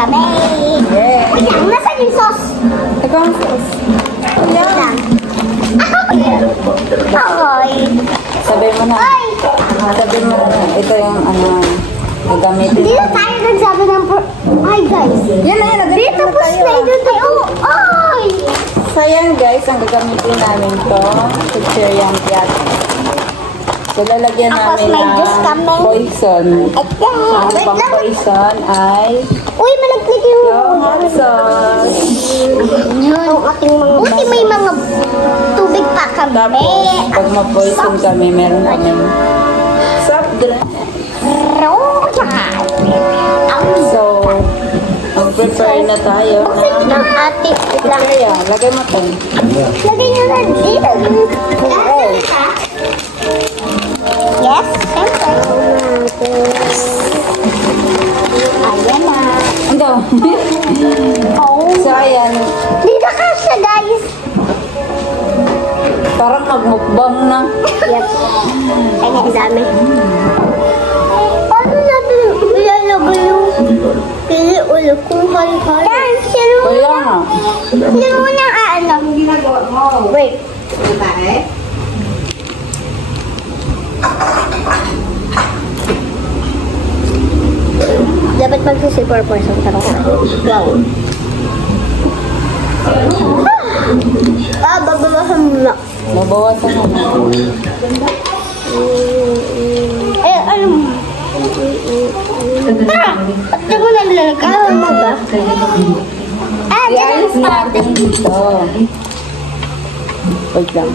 kami. Yes. Wait lang, nasaan yung sauce? Ikaw ang sauce. Wait lang. Ahoy. Sabi mo na. Ay! Sabi mo na. Ito yung gagamitin. Dito tayo nagsabi ng ay guys. Yan na yan. Dito po slider tayo. Ay! So yan guys, ang gagamitin namin to. Picture yan yat. So lalagyan Tapos namin may juice kami. poison. Ang Wait pang lang. poison ay Uy, malaglag yung hot sauce. ang ating mga buti may mga tubig pa kami. Tapos pag ma-poison kami, meron kami soft drink. So, mag-prepare na tayo. Buksan ng ate. Wait lang. Kaya, lagay mo ito. Lagay nyo na dito. Yes, siyempre. Ayan na. Ito. Oh. So, ayan. Dito ka siya, guys. Parang mag-mukbang na. Yep. Ay, ang dami. Paano natin ilalagay yung pili ulo kung hal-hal? Yan, sino mo Kaya na. nga. Sino mo na ano? Wait. Dapat mag-6 per person. Tarong ka. Wow. Babawasan mo na. Mabawasan na. Ano mo? Ba't di mo nalalagay mo ba? I-ayos natin dito. Wait lang.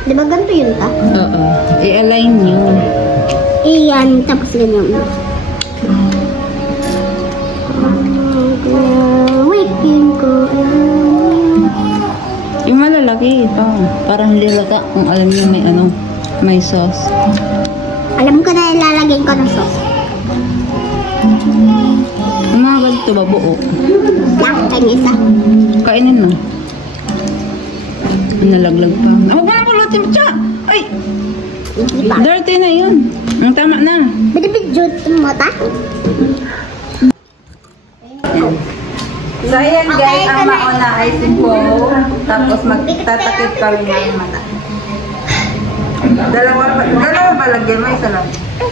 Di ba ganito yun ka? Oo. I-align nyo. Iyan, tapos ganyan. Waiting ko. Yung malalaki ito. Parang lilaga kung alam nyo may sauce. Alam ko na ilalagay ko ng sauce. Ang mga ganito ba buo? Lang, kain isa. Kainin na. Nalaglag pa. Ako ba napulutin mo siya? Ay! Hindi pa. Dirty na yun. Ang tama na. Bidibidjut mo ta? So, ayan guys, Okay, ang mauna ay sipo. Tapos magtatakip kami ng mata. Dalawa ba lagyan mo? Isa lang.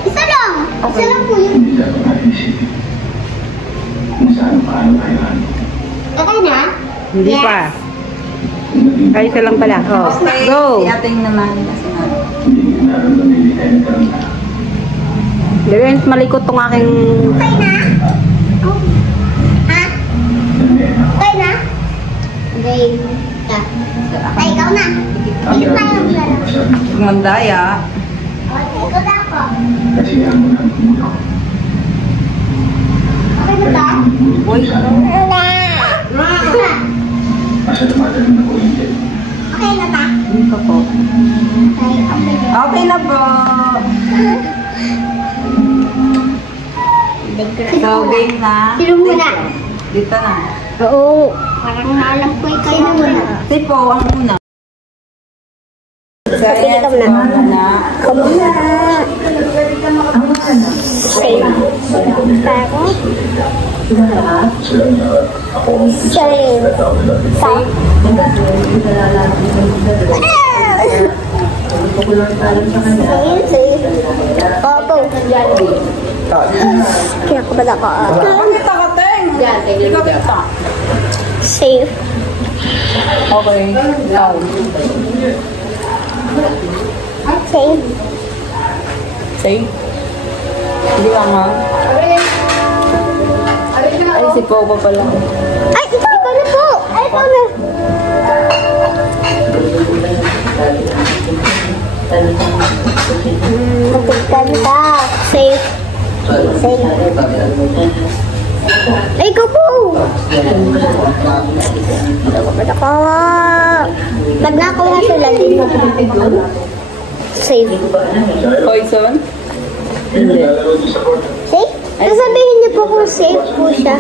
Isa lang. Okay. Isa lang po yun. Okay na? Hindi Yes. pa. Ay, isa lang pala. Oh. Okay, Go! si ating naman. Gawin, malikot tong aking... Okay na? Oh. Ha? Okay na? Okay. Ay, ikaw na. Ikot tayo. Mandaya. Ikot ako. Okay na ba? Uy. Okay na ba? Dito po. Okay, okay na. Okay na po. So, game na. Sino muna? Dito na. Oo. Parang alam ko ikaw na muna. Sipo, ang una. So, Pili ayan, ka muna. sipo muna. Ikaw muna. Save. Pero? Save. Save. Save. Opo. Kaya ko ba ako? Pakita ka, Teng. Ikaw kita. Save. Okay. Now. Save. Say. Hindi lang ha. Ay, si Popo pala. Ay, ikaw na po. Ay, ikaw na. Magkaganda. Save. Save. Ay, ikaw po. Ako. Pag nakuha sila, hindi mo save. Poison? Hindi. Save? Sasabihin niyo po kung save po siya.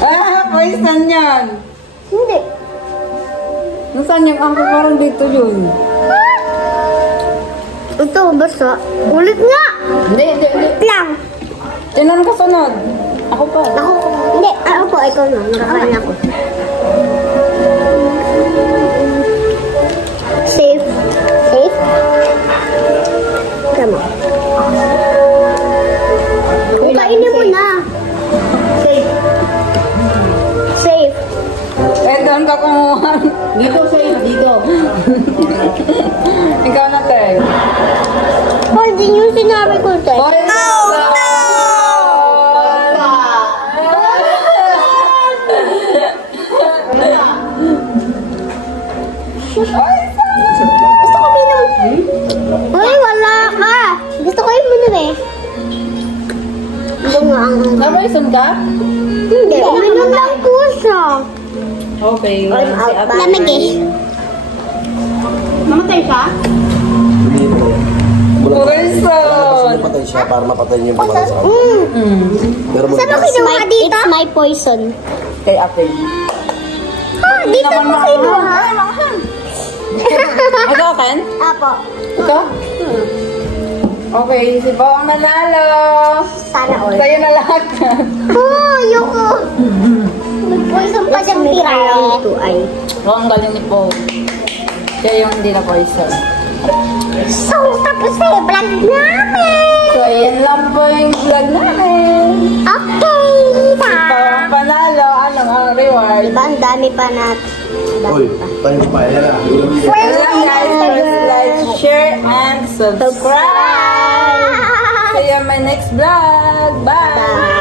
Ah, poison yan. Hindi. Nasaan yung angko? Parang dito yun. Ito, basta. Ulit nga. Hindi. Lang. Sino ang kasunod? Ako pa. Ako, hindi. Ako po, ikaw na. Nakakain ako. Safe. Safe? Tama. Kainin mo na. Safe. Safe. Doon ka kumuha. Dito, safe. Dito. Ikaw na, Tek. Oh, di yung sinabi ko, Tek. Oh, no! Gusto ko minum. Uy, wala ka. Gusto ko yung minum eh. Bunga ang... Napaison ka? Hindi, minum lang po siya. Okay. Lamig eh. Namatay siya? Poison! Patay siya para mapatay niyo yung balang sa kanya. Pero mo Saan mo kinuha dito? It's my poison. Kay Apple. Dito mo kinuha. Ikaw, Ken? Apo. Ikaw? Okay, si Pao ang nanalo. Sana all. Sa'yo na lahat. Oh, ayoko. May poison pa dyan pira. Ito ay. Oh, ang galing ni Pao. Siya yung hindi na poison. So, tapos na yung vlog namin. So, ayan lang po yung vlog namin. Okay. Si Pao ang panalo. Anong ang reward? Diba, ang dami pa natin. Uy, tayo pa yan na. Ayan lang guys. Please like, share, and subscribe. See you in my next vlog. Bye!